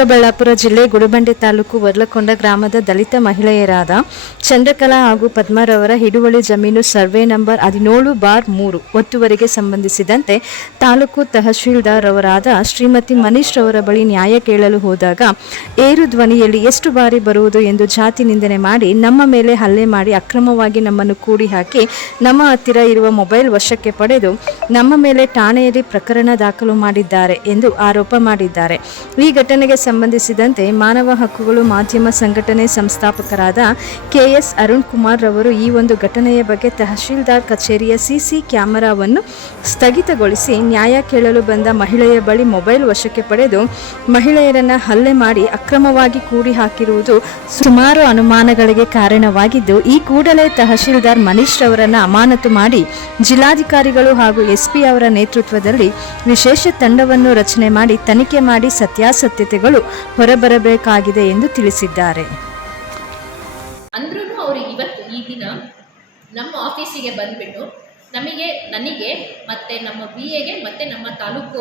ಚಿಕ್ಕಬಳ್ಳಾಪುರ ಜಿಲ್ಲೆ ಗುಡಿಬಂಡೆ ತಾಲೂಕು ವರ್ಲಕೊಂಡ ಗ್ರಾಮದ ದಲಿತ ಮಹಿಳೆಯರಾದ ಚಂದ್ರಕಲಾ ಹಾಗೂ ಪದ್ಮರವರ ಹಿಡುವಳಿ ಜಮೀನು ಸರ್ವೆ ನಂಬರ್ ಹದಿನೇಳು ಬಾರ್ ಮೂರು ಒತ್ತುವರಿಗೆ ಸಂಬಂಧಿಸಿದಂತೆ ತಾಲೂಕು ತಹಶೀಲ್ದಾರ್ ಅವರಾದ ಶ್ರೀಮತಿ ಮನೀಶ್ ರವರ ಬಳಿ ನ್ಯಾಯ ಕೇಳಲು ಹೋದಾಗ, ಏರು ಧ್ವನಿಯಲ್ಲಿ ಎಷ್ಟು ಬಾರಿ ಬರುವುದು ಎಂದು ಜಾತಿ ನಿಂದನೆ ಮಾಡಿ, ನಮ್ಮ ಮೇಲೆ ಹಲ್ಲೆ ಮಾಡಿ ಅಕ್ರಮವಾಗಿ ನಮ್ಮನ್ನು ಕೂಡಿ ಹಾಕಿ, ನಮ್ಮ ಹತ್ತಿರ ಇರುವ ಮೊಬೈಲ್ ವಶಕ್ಕೆ ಪಡೆದು ನಮ್ಮ ಮೇಲೆ ಠಾಣೆಯಲ್ಲಿ ಪ್ರಕರಣ ದಾಖಲು ಮಾಡಿದ್ದಾರೆ ಎಂದು ಆರೋಪ ಮಾಡಿದ್ದಾರೆ. ಈ ಘಟನೆಗೆ ಸಂಬಂಧಿಸಿದಂತೆ ಮಾನವ ಹಕ್ಕುಗಳು ಮಾಧ್ಯಮ ಸಂಘಟನೆ ಸಂಸ್ಥಾಪಕರಾದ ಕೆಎಸ್ ಅರುಣ್ ಕುಮಾರ್ ರವರು ಈ ಒಂದು ಘಟನೆಯ ಬಗ್ಗೆ ತಹಶೀಲ್ದಾರ್ ಕಚೇರಿಯ ಸಿಸಿ ಕ್ಯಾಮೆರಾವನ್ನು ಸ್ಥಗಿತಗೊಳಿಸಿ ನ್ಯಾಯ ಕೇಳಲು ಬಂದ ಮಹಿಳೆಯ ಬಳಿ ಮೊಬೈಲ್ ವಶಕ್ಕೆ ಪಡೆದು ಮಹಿಳೆಯರನ್ನ ಹಲ್ಲೆ ಮಾಡಿ ಅಕ್ರಮವಾಗಿ ಕೂಡಿ ಹಾಕಿರುವುದು ಸುಮಾರು ಅನುಮಾನಗಳಿಗೆ ಕಾರಣವಾಗಿದ್ದು, ಈ ಕೂಡಲೇ ತಹಶೀಲ್ದಾರ್ ಮನೀಶ್ ರವರನ್ನ ಅಮಾನತು ಮಾಡಿ ಜಿಲ್ಲಾಧಿಕಾರಿಗಳು ಹಾಗೂ ಎಸ್ಪಿ ಅವರ ನೇತೃತ್ವದಲ್ಲಿ ವಿಶೇಷ ತಂಡವನ್ನು ರಚನೆ ಮಾಡಿ ತನಿಖೆ ಮಾಡಿ ಸತ್ಯಾಸತ್ಯತೆಗಳು ಹೊರಬರಬೇಕಾಗಿದೆ ಎಂದು ತಿಳಿಸಿದ್ದಾರೆ. ಅಂದ್ರೂ ಅವರು ಇವತ್ತು ಈ ದಿನ ನಮ್ಮ ಆಫೀಸಿಗೆ ಬಂದುಬಿಟ್ಟು ನಮಗೆ, ನನಗೆ ಮತ್ತು ನಮ್ಮ ಬಿ ಎಗೆ ಮತ್ತು ನಮ್ಮ ತಾಲೂಕು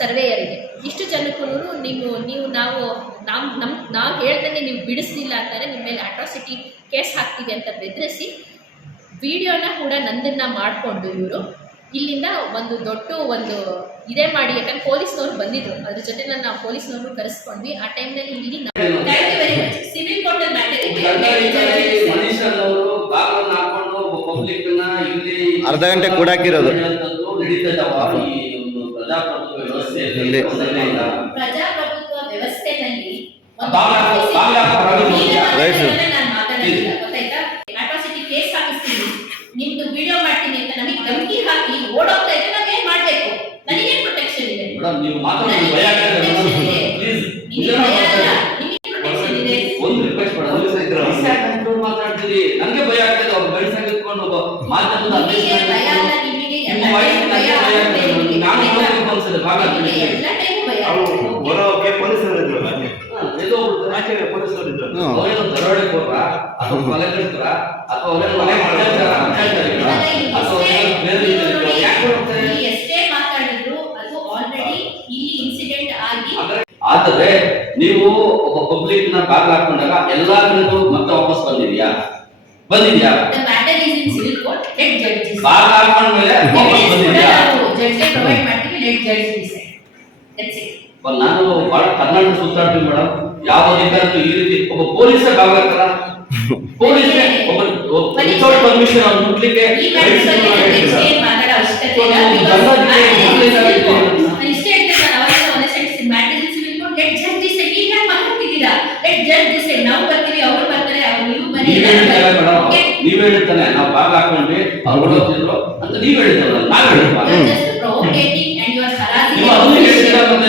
ಸರ್ವೇಯರಿಗೆ ಇಷ್ಟು ಜನಕ್ಕೂ ನೀವು ನೀವು ನಾವು ನಾವು ನಮ್ಮ ನಾವು ಹೇಳ್ದಂಗೆ ನೀವು ಬಿಡಿಸ್ಲಿಲ್ಲ ಅಂತಾರೆ, ನಿಮ್ಮ ಮೇಲೆ ಅಟ್ರಾಸಿಟಿ ಕೇಸ್ ಹಾಕ್ತೀವಿ ಅಂತ ಬೆದರಿಸಿ, ವಿಡಿಯೋನ ಕೂಡ ನಂದನ್ನ ಮಾಡಿಕೊಂಡು ಇವರು ಇಲ್ಲಿಂದ ಒಂದು ದೊಡ್ಡ ಒಂದು ಇದೇ ಮಾಡಿ ಯಾಕಂದ್ರೆ ಪೊಲೀಸ್ನವ್ರು ಬಂದಿದ್ರು. ಅದ್ರ ಜೊತೆ ನಾನು ಪೊಲೀಸ್ನವ್ರು ಕರೆಸ್ಕೊಂಡ್ವಿ. ಆ ಟೈಮ್ನಲ್ಲಿ ಇಲ್ಲಿ thank you very much civil ಅರ್ಧ ಗಂಟೆ ಕೂಡ ಹಾಕಿರೋದು. ನಡೀತದವ ಈ ಒಂದು ಪ್ರಜಾಪ್ರಭುತ್ವ ವ್ಯವಸ್ಥೆನಲ್ಲಿ ಅಟ್ರಾಸಿಟಿ ಕೇಸ್ ಹಾಕಿಸ್ತೀನಿ ನಿಮ್ದು ವಿಡಿಯೋ ಮಾಡ್ತೀನಿ ಅಂತ ನಮಗೆ ಧಮಕಿ ಹಾಕಿ ಓಡೋಗ್ತಾ ಇದ್ರೆ ನಾವ್ ಏನ್ ಮಾಡ್ಬೇಕು? ನನಗೇನ್ ಪ್ರೊಟೆಕ್ಷನ್ ಇದೆ? ಮೇಡಮ್ ನೀವು ಮಾತಾಡೋದು ಭಯ ಆಗ್ತದೆ ಪ್ಲೀಸ್ ನಿಮಗೆ ಭಯ ಇಲ್ಲ? ನಿಮಗೆ ಪ್ರೊಟೆಕ್ಷನ್ ಇದೆ? ಒಂದು ರಿಕ್ವೆಸ್ಟ್ ಮಾಡೋದು ಮಾತಾಡ್ತೀರಿ ನಂಗೆ ಭಯ ಆಗ್ತದೆ ಅವ್ರು ಬೆಳೆಸಾಗಿ ಇಟ್ಕೊಂಡು ಒಬ್ಬ ಮಾತಾಡೋದು ಭಯ ನಿಮಗೆ ನಿಮ್ಮ ನನಗೆ ಭಯ ಆಗ್ತದೆ ನಾನು ಅನ್ಸುತ್ತೆ. ಎಲ್ಲ ಟೈಮು ಭಯ. ಹೊರಗೆ ಪೊಲೀಸರು ಇದ್ರು. ಪೊಲೀಸರು ಇದ್ರು. ದರೋಡೆ ಅಥವಾ ಕೊಲೆ ಕಳ್ಸ್ತಾರ ಅಥವಾ ಅವರೇನು ಮನೆ ಮಾಡ್ತಾರ ಇವಾಗ ಇಲ್ಲಿ ಅಥವಾ ಅವ್ರೇನು ಬೇರೆ ರೀತಿಯಲ್ಲಿ ಯಾಕೆ ಹೋಗ್ತಾರೆ? ಎಷ್ಟೇ ಮಾತಾಡಿದ್ರು ಅದು ಆಲ್ರೆಡಿ ಇಲ್ಲಿ ಇನ್ಸಿಡೆಂಟ್ ಆಗಿ ಆದರೆ ನೀವು ಒಬ್ಬ ಪಬ್ಲಿಕ್ನ ಬಾಗಿಲು ಹಾಕೊಂಡಾಗ ಎಲ್ಲಾ ಕಡೆಗೂ ಮತ್ತೆ ವಾಪಸ್ ಬಂದಿದ್ಯಾ ಬಂದಿದ್ಯಾ ಬಾಗಿಲು ಹಾಕೊಂಡ್ಮೇಲೆ ವಾಪಸ್ ಬಂದಿದ್ಯಾ ನಾನು ಬಹಳ ಕರ್ನಾಟಕ ಸುತ್ತಾಡ್ತೀನಿ ಮೇಡಮ್ ಯಾವ ಅಧಿಕಾರಕ್ಕೂ ಈ ರೀತಿ ಒಬ್ಬ ಪೊಲೀಸ ವಿತೌಟ್ ಪರ್ಮಿಷನ್ ಅವ್ರು ಮುಟ್ಲಿಕ್ಕೆ ನಾವು ಹೇಳ್ತಾನೆ ನಾವು ಬಾಗ್ಲು ಹಾಕೊಂಡ್ವಿ ಅವ್ರು ಓಡೋಗ್ತಿದ್ರು ಅಂತ ನೀವ್ ಹೇಳ್ತಾರಲ್ಲ ನಾವ್ harassing ನೀವು ಅದನ್ನ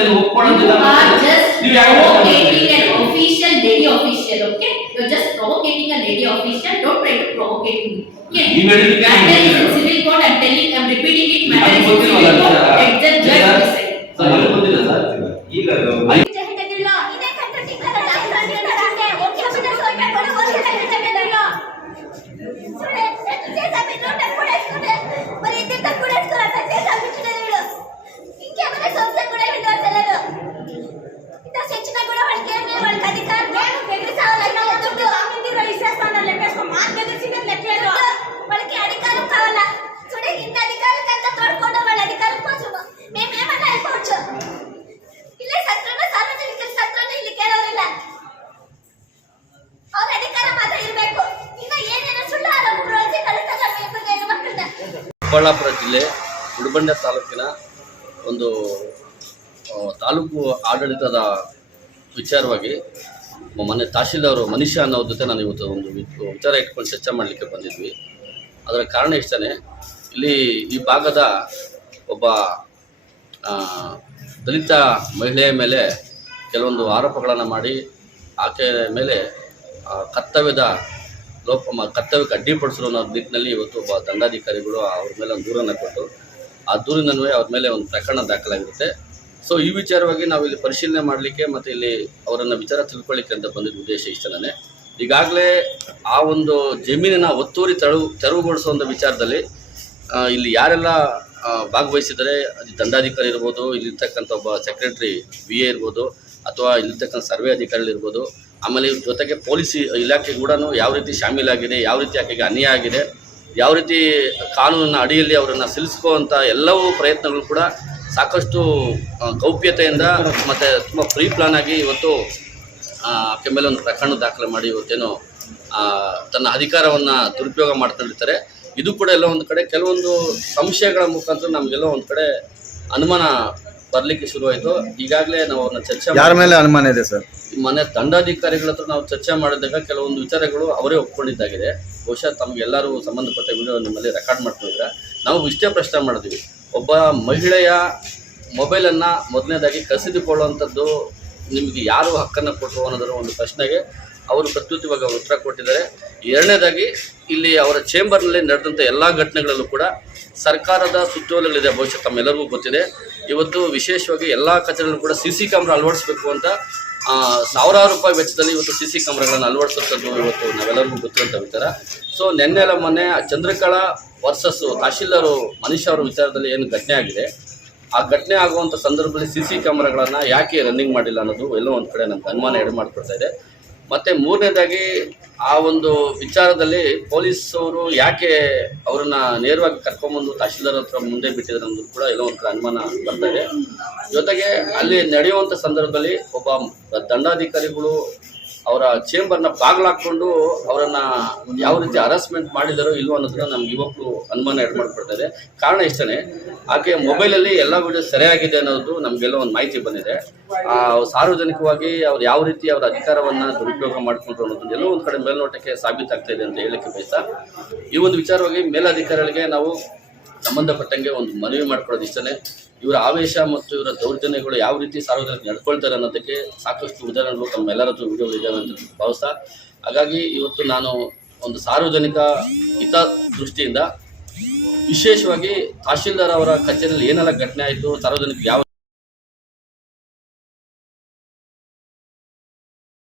official. lady official, okay? just provocating a lady official, don't try to provocate me. Okay. Matter is civil court, I'm telling, I'm repeating it. Matter is civil court, let the judge decide. Sir, ఇంకా మన సొంతం కూడా విధాలు ఇట్లా చచ్చిన ಚಿಕ್ಕಬಳ್ಳಾಪುರ ಜಿಲ್ಲೆ ಉಡುಬಂಡೆ ತಾಲೂಕಿನ ಒಂದು ತಾಲೂಕು ಆಡಳಿತದ ವಿಚಾರವಾಗಿ ಮೊನ್ನೆ ತಹಶೀಲ್ದಾರ್ ಮನುಷ್ಯ ಅನ್ನೋರ ಜೊತೆ ನಾನು ಇವತ್ತು ಒಂದು ವಿಚಾರ ಇಟ್ಕೊಂಡು ಚರ್ಚೆ ಮಾಡಲಿಕ್ಕೆ ಬಂದಿದ್ವಿ. ಅದರ ಕಾರಣ ಇಷ್ಟೇ ಇಲ್ಲಿ ಈ ಭಾಗದ ಒಬ್ಬ ದಲಿತ ಮಹಿಳೆಯ ಮೇಲೆ ಕೆಲವೊಂದು ಆರೋಪಗಳನ್ನು ಮಾಡಿ, ಆಕೆಯ ಮೇಲೆ ಕರ್ತವ್ಯದ ಲೋಪ ಕರ್ತವ್ಯಕ್ಕೆ ಅಡ್ಡಿಪಡಿಸಲು ಅನ್ನೋ ನಿಟ್ಟಿನಲ್ಲಿ ಇವತ್ತು ಒಬ್ಬ ದಂಡಾಧಿಕಾರಿಗಳು ಅವ್ರ ಮೇಲೆ ಒಂದು ದೂರನ್ನು ಕೊಟ್ಟು, ಆ ದೂರಿನನ್ವಯ ಅವ್ರ ಮೇಲೆ ಒಂದು ಪ್ರಕರಣ ದಾಖಲಾಗಿರುತ್ತೆ. ಸೊ ಈ ವಿಚಾರವಾಗಿ ನಾವು ಇಲ್ಲಿ ಪರಿಶೀಲನೆ ಮಾಡಲಿಕ್ಕೆ ಮತ್ತು ಇಲ್ಲಿ ಅವರನ್ನು ವಿಚಾರ ತಿಳ್ಕೊಳ್ಳಿಕ್ಕೆ ಅಂತ ಬಂದಿದ್ದ ಉದ್ದೇಶ ಇಷ್ಟನೇ. ಈಗಾಗಲೇ ಆ ಒಂದು ಜಮೀನಿನ ಒತ್ತುವರಿ ತೆರವು ತೆರವುಗೊಳಿಸುವಂಥ ವಿಚಾರದಲ್ಲಿ ಇಲ್ಲಿ ಯಾರೆಲ್ಲ ಭಾಗವಹಿಸಿದರೆ ಅದು ದಂಡಾಧಿಕಾರಿ ಇರ್ಬೋದು, ಇಲ್ಲಿರ್ತಕ್ಕಂಥ ಒಬ್ಬ ಸೆಕ್ರೆಟರಿ ಬಿ ಎ ಇರ್ಬೋದು, ಅಥವಾ ಇಲ್ಲಿರ್ತಕ್ಕಂಥ ಸರ್ವೆ ಅಧಿಕಾರಿಗಳಿರ್ಬೋದು ಆಮೇಲೆ ಜೊತೆಗೆ ಪೊಲೀಸ್ ಇಲಾಖೆ ಕೂಡ ಯಾವ ರೀತಿ ಶಾಮೀಲಾಗಿದೆ, ಯಾವ ರೀತಿ ಆಕೆಗೆ ಅನ್ಯಾಯ ಆಗಿದೆ, ಯಾವ ರೀತಿ ಕಾನೂನಿನ ಅಡಿಯಲ್ಲಿ ಅವರನ್ನು ಸಿಲ್ಸ್ಕೋವಂಥ ಎಲ್ಲವೂ ಪ್ರಯತ್ನಗಳು ಕೂಡ ಸಾಕಷ್ಟು ಗೌಪ್ಯತೆಯಿಂದ ಮತ್ತು ತುಂಬ ಫ್ರೀ ಪ್ಲಾನ್ ಆಗಿ ಇವತ್ತು ಆಕೆ ಮೇಲೆ ಒಂದು ಪ್ರಕರಣ ದಾಖಲೆ ಮಾಡಿ ಇವತ್ತೇನು ತನ್ನ ಅಧಿಕಾರವನ್ನು ದುರುಪಯೋಗ ಮಾಡ್ಕೊಂಡಿರ್ತಾರೆ ಇದು ಕೂಡ ಎಲ್ಲ ಒಂದು ಕಡೆ ಕೆಲವೊಂದು ಸಂಶಯಗಳ ಮುಖಾಂತರ ನಮಗೆಲ್ಲ ಒಂದು ಕಡೆ ಅನುಮಾನ ಬರಲಿಕ್ಕೆ ಶುರುವಾಯಿತು. ಈಗಾಗಲೇ ನಾವು ಅವ್ರನ್ನ ಚರ್ಚೆ ಯಾರ ಮೇಲೆ ಅನುಮಾನ ಇದೆ ಸರ್? ಮನೆ ದಂಡಾಧಿಕಾರಿಗಳ ಹತ್ರ ನಾವು ಚರ್ಚೆ ಮಾಡಿದಾಗ ಕೆಲವೊಂದು ವಿಚಾರಗಳು ಅವರೇ ಒಪ್ಕೊಂಡಿದ್ದಾಗಿದೆ. ಬಹುಶಃ ತಮಗೆಲ್ಲರೂ ಸಂಬಂಧಪಟ್ಟ ವಿಡಿಯೋ ನಿಮ್ಮಲ್ಲಿ ರೆಕಾರ್ಡ್ ಮಾಡ್ಕೊಂಡಿದ್ರೆ. ನಾವು ಇಷ್ಟೇ ಪ್ರಶ್ನೆ ಮಾಡಿದ್ವಿ. ಒಬ್ಬ ಮಹಿಳೆಯ ಮೊಬೈಲನ್ನು ಮೊದಲನೇದಾಗಿ ಕಸಿದುಕೊಳ್ಳುವಂಥದ್ದು ನಿಮಗೆ ಯಾರು ಹಕ್ಕನ್ನು ಕೊಟ್ಟರು ಅನ್ನೋದರ ಒಂದು ಪ್ರಶ್ನೆಗೆ ಅವರು ಪ್ರತ್ಯುತ್ತಿವಾಗಿ ಅವರು ಉತ್ತರ ಕೊಟ್ಟಿದ್ದಾರೆ. ಎರಡನೇದಾಗಿ, ಇಲ್ಲಿ ಅವರ ಚೇಂಬರ್ನಲ್ಲಿ ನಡೆದಂಥ ಎಲ್ಲ ಘಟನೆಗಳಲ್ಲೂ ಕೂಡ ಸರ್ಕಾರದ ಸುತ್ತೋಲೆಗಳಿದೆ. ಬಹುಶಃ ತಮ್ಮೆಲ್ಲರಿಗೂ ಗೊತ್ತಿದೆ. ಇವತ್ತು ವಿಶೇಷವಾಗಿ ಎಲ್ಲ ಕಚೇರಿಗಳು ಕೂಡ ಸಿ ಸಿ ಕ್ಯಾಮ್ರಾ ಅಳವಡಿಸಬೇಕು ಅಂತ ಸಾವಿರಾರು ರೂಪಾಯಿ ವೆಚ್ಚದಲ್ಲಿ ಇವತ್ತು ಸಿ ಸಿ ಕ್ಯಾಮ್ರಾಗಳನ್ನು ಅಳವಡಿಸುವಂಥದ್ದು ಇವತ್ತು ನಾವೆಲ್ಲರಿಗೂ ಗೊತ್ತಿರುವಂಥ ವಿಚಾರ. ಸೊ ನೆನ್ನೆಲ್ಲ ಮೊನ್ನೆ ಚಂದ್ರಕಳ ವರ್ಸಸ್ ತಹಶೀಲ್ದಾರು ಮನುಷ್ಯ ಅವರ ವಿಚಾರದಲ್ಲಿ ಏನು ಘಟನೆ ಆಗಿದೆ. ಆ ಘಟನೆ ಆಗುವಂಥ ಸಂದರ್ಭದಲ್ಲಿ ಸಿ ಸಿ ಕ್ಯಾಮ್ರಾಗಳನ್ನು ಯಾಕೆ ರನ್ನಿಂಗ್ ಮಾಡಿಲ್ಲ ಅನ್ನೋದು ಎಲ್ಲೋ ಒಂದು ಕಡೆ ನಮ್ಗೆ ಅನುಮಾನ ಎಡೆ ಮಾಡಿಕೊಡ್ತಾ ಇದೆ. ಮತ್ತು ಮೂರನೇದಾಗಿ ಆ ಒಂದು ವಿಚಾರದಲ್ಲಿ ಪೊಲೀಸ್ ಅವರು ಯಾಕೆ ಅವರನ್ನ ನೇರವಾಗಿ ಕರ್ಕೊಂಬಂದು ತಹಶೀಲ್ದಾರ್ ಹತ್ರ ಮುಂದೆ ಬಿಟ್ಟಿದ್ದಾರೆ ಅನ್ನೋದು ಕೂಡ ಏನೋ ಒಂದು ಅನುಮಾನ ಬರ್ತಾ ಇದೆ. ಜೊತೆಗೆ ಅಲ್ಲಿ ನಡೆಯುವಂಥ ಸಂದರ್ಭದಲ್ಲಿ ಒಬ್ಬ ದಂಡಾಧಿಕಾರಿಗಳು ಅವರ ಚೇಂಬರ್ನ ಬಾಗ್ಲಾಕೊಂಡು ಅವರನ್ನ ಯಾವ ರೀತಿ ಹರಾಸ್ಮೆಂಟ್ ಮಾಡಿದಾರೋ ಇಲ್ವೋ ಅನ್ನೋದನ್ನ ನಮ್ಗೆ ಇವತ್ತು ಅನುಮಾನ ಎಡ್ ಮಾಡ್ಕೊಳ್ತಾ ಇದೆ ಕಾರಣ ಇಷ್ಟೇ ಆಕೆ ಮೊಬೈಲಲ್ಲಿ ಎಲ್ಲ ವಿಡಿಯೋ ಸರಿಯಾಗಿದೆ ಅನ್ನೋದು ನಮಗೆಲ್ಲ ಒಂದು ಮಾಹಿತಿ ಬಂದಿದೆ. ಸಾರ್ವಜನಿಕವಾಗಿ ಅವ್ರು ಯಾವ ರೀತಿ ಅವರ ಅಧಿಕಾರವನ್ನ ದುರುಪಯೋಗ ಮಾಡ್ಕೊಂಡ್ರು ಅನ್ನೋದು ಎಲ್ಲೋ ಒಂದು ಕಡೆ ಮೇಲ್ನೋಟಕ್ಕೆ ಸಾಬೀತಾಗ್ತಾ ಇದೆ ಅಂತ ಹೇಳಕ್ಕೆ ಬಯಸ್ತಾ, ಈ ಒಂದು ವಿಚಾರವಾಗಿ ಮೇಲಧಿಕಾರಿಗಳಿಗೆ ನಾವು ಸಂಬಂಧಪಟ್ಟಂಗೆ ಒಂದು ಮನವಿ ಮಾಡ್ಕೊಳ್ಳೋದು ಇಷ್ಟನೇ. ಇವರ ಆವೇಶ ಮತ್ತು ಇವರ ದೌರ್ಜನ್ಯಗಳು ಯಾವ ರೀತಿ ಸಾರ್ವಜನಿಕ ನಡ್ಕೊಳ್ತಾರೆ ಅನ್ನೋದಕ್ಕೆ ಸಾಕಷ್ಟು ಉದಾಹರಣೆಗಳು ತಮ್ಮೆಲ್ಲರದ್ದು ವಿಡಿಯೋ ಇದ್ದಾವೆ ಅಂತ ಭಾವಿಸ್ತಾ, ಹಾಗಾಗಿ ಇವತ್ತು ನಾನು ಒಂದು ಸಾರ್ವಜನಿಕ ಹಿತ ದೃಷ್ಟಿಯಿಂದ ವಿಶೇಷವಾಗಿ ತಹಶೀಲ್ದಾರ್ ಅವರ ಕಚೇರಿಯಲ್ಲಿ ಏನೆಲ್ಲ ಘಟನೆ ಆಯಿತು ಸಾರ್ವಜನಿಕ ಯಾವ